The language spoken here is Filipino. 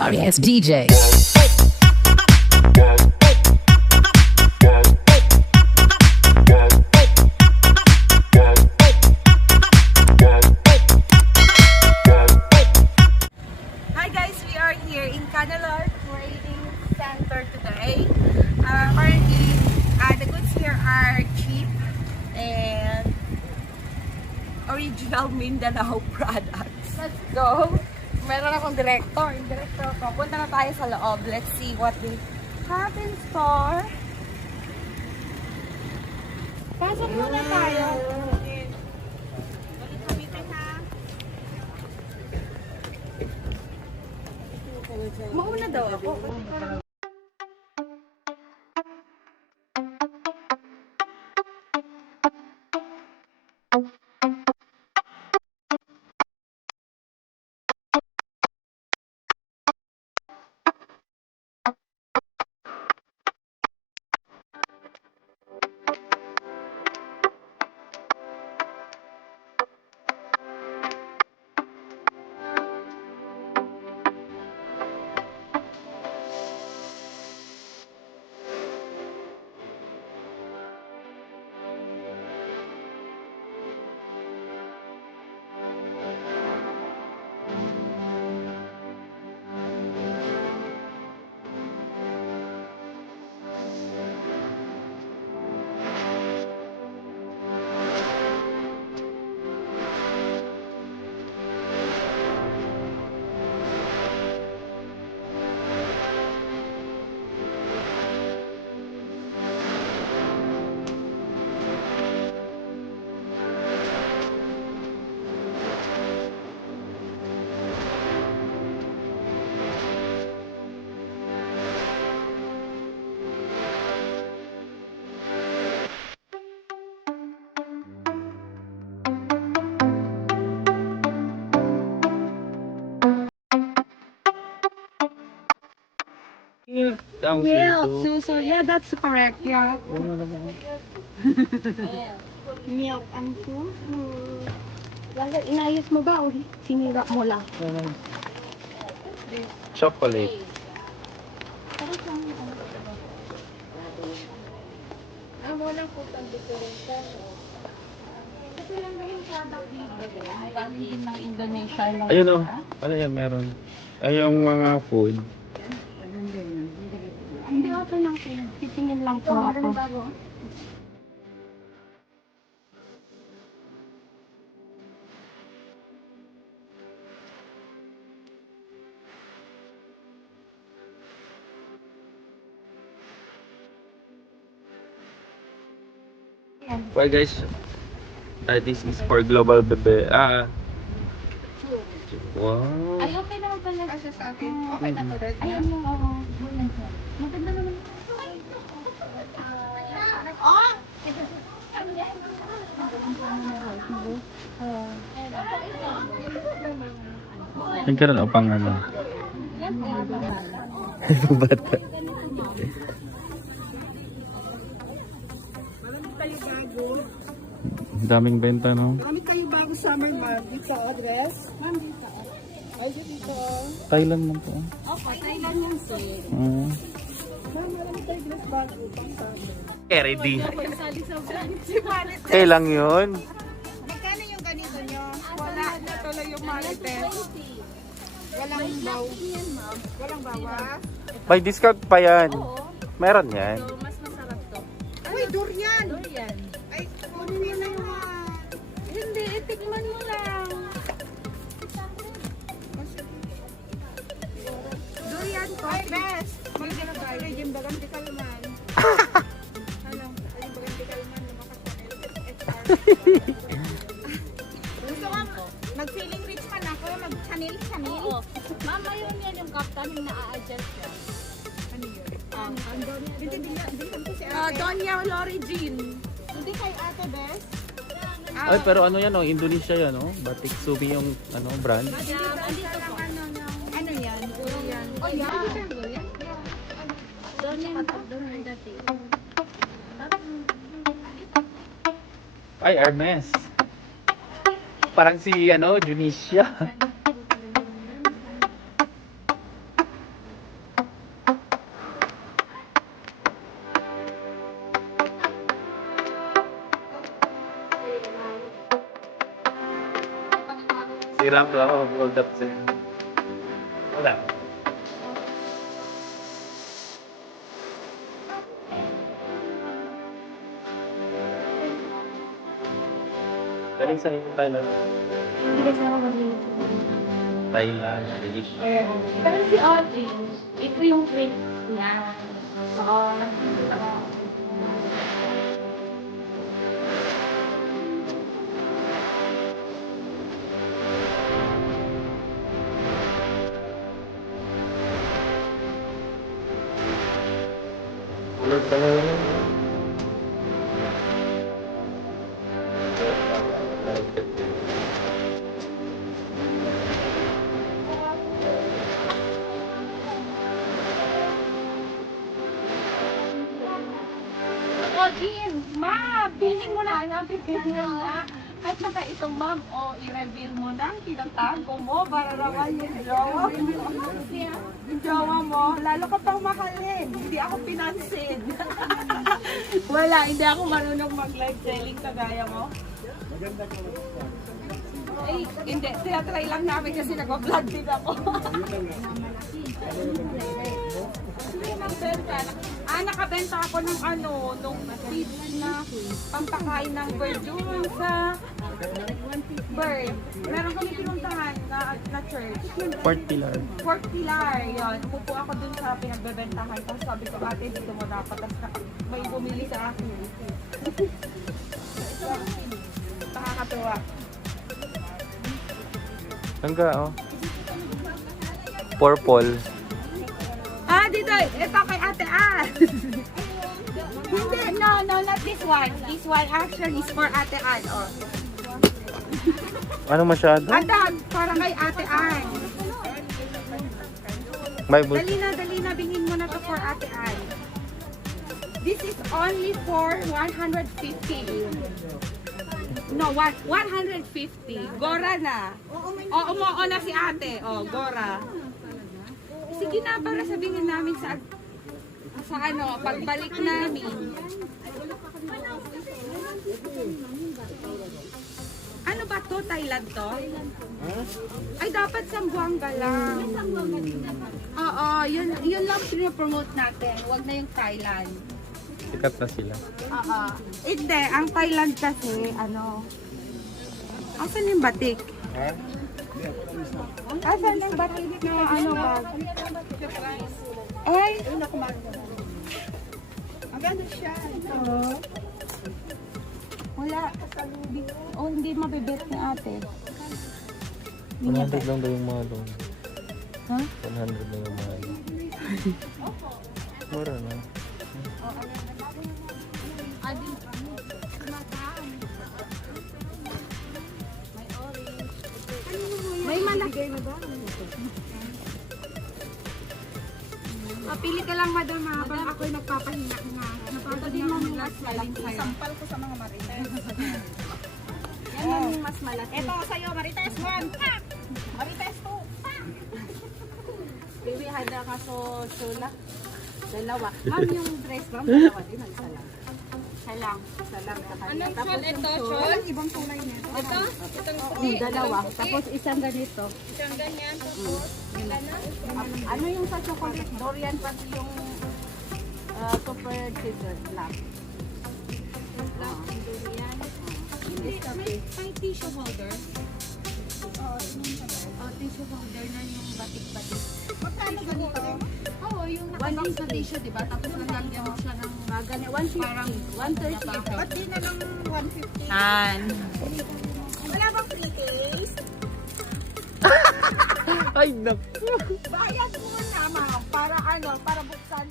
sorry ass DJ. Hi guys, we are here in Canalor Trading Center today. Currently, the goods here are cheap and original Mindanao products. Let's go! Meron akong director. Yung director ko. Punta na tayo sa loob. Let's see what they have in store. Pasok muna tayo. Mauna daw ako. Milk, suso. Yeah, that's correct. Yeah. Milk and suso. Wala, inayos mo ba o sinira mo lang? Chocolate. Walang putang diferensya. Ito lang ba yung product dito? Galing ng Indonesia. Ayun o. Ano yan meron? Ay, yung mga food. Hindi ako lang titingin lang po ako. Well guys, this is for Global Bebe. Wow. Ay, okay naman pala kasi sa akin. Okay na to. Ayan mo. Maganda naman. Oh! Nagkaroon o pang ano? Bata. Ang daming benta, no? Marami kayo bago summer month. Dito address. Ma'am, dito. Ay, dito. Thailand man to. Opo, Thailand yung sale. Ah. Ma'am, marami kayo dress bago pang summer. Ready. Sali sa si Marites. Kailang yun? Magkano yung ganito nyo? Wala na tuloy yung Marites. Walang baw. Walang bawas. By discount pa yan. Meron yan. Mas masarap to. Uy, durian! Durian. Ay, durian na naman. Hindi, itikman mo lang. Durian ko. Ay, best. Magiging na tayo. Yung baganti kalman. Ano? Yung baganti kalman. Gusto ko, mag-feeling rich man ako. Mag-chanil-chanil. Oo. Mama, yun yan yung captain yung na-a-adjust siya. Ano yun? Ang Donya. Bilhan ko si ate. Donya Lori Jean. Hindi kay ate, best. Ay, pero ano yan, oh, Indonesia yan, oh. Batik Subi yung ano, brand. Ano yan? Durian. Oh, yeah. Donya yung dati. Ay, Hermes. Parang si, ano, Junisha. Hirap ako hold up sa'yo. Wala. Galing sa inyo Thailand. Hindi kasi ako mag-iit. Thailand. Pero si Audrey, ito yung friend niya. Oo. Ulit ka na yun. Audrey, ma, bilhin mo na ang bibigyan na. At saka itong ma'am, i-reveal mo na, tinatago mo para naman yung jowa mo. Yung jowa mo, lalo ka pang mahalin. Hindi ako pinansin. Wala, hindi ako marunong mag-live selling kagaya mo. Ay, hindi. Tinatry lang namin kasi nag-vlog din ako. Nakabenta ako ng nung seeds na pampakain ng bird doon sa bird. Meron kami pinuntahan na church. Fort Pilar. Fort Pilar, yun. Pupo ako dun sa pinagbebentahan. Tapos sabi ko, ate, dito mo dapat. Tapos may bumili sa akin. Nakakatuwa. Hangga, oh. Purple. Dito. Ito kay ate Hindi, no, not this one. This one actually is for ate Ann. Oh. Ano masyado? Adan, para kay ate Ann. May bus. Dali na, bingin mo na to for ate Ann. This is only for 150. No, 150. Gora na. Oo na si ate. Oh, Gora. Sige na, para sabihin namin sa pagbalik namin. Ano ba to? Thailand to? Ay, dapat Zamboanga lang. Oo, yun lang pinopromote natin. Huwag na yung Thailand. Sikat na sila. Oo. Hindi, ang Thailand kasi, asan yung batik? Asan yung batik na bag? Ay! Maganda siya. Wala. Hindi mabibit ni ate. 100 lang daw yung mga doon. Ha? 100 lang yung mga doon. Mura na. May malaki. Pili ka lang, madam, habang ako'y nagpapahinga na. Napagod na akong last saling sa'yo. Sampal ko sa mga marites. Yan yung mas malaki. Ito sa'yo, marites 1. Pak! Marites 2. Pak! Baby, hada ka so chula. Dalawa. Ma'am, yung dress, ma'am, dalawa din. Isa lang. Isa lang. Anong shawl ito? Walang ibang kulay nito. Ito? Itong Dalawa. Tapos isang ganito. isang ganyan. Tapos, ilan na? Ano yung sa chocolate? Dorian pati yung super sugar black. May tissue holder. Tissue holder na yung batik-batik. Magkano ganito? Oo, yung nakabox na tissue, diba? Tapos nalagyan mo siya ng gani. 150. 130. Ba't di na lang 150? Yan. Wala bang free taste? Ay, naku! Bayad muna, ma'am. Para buksan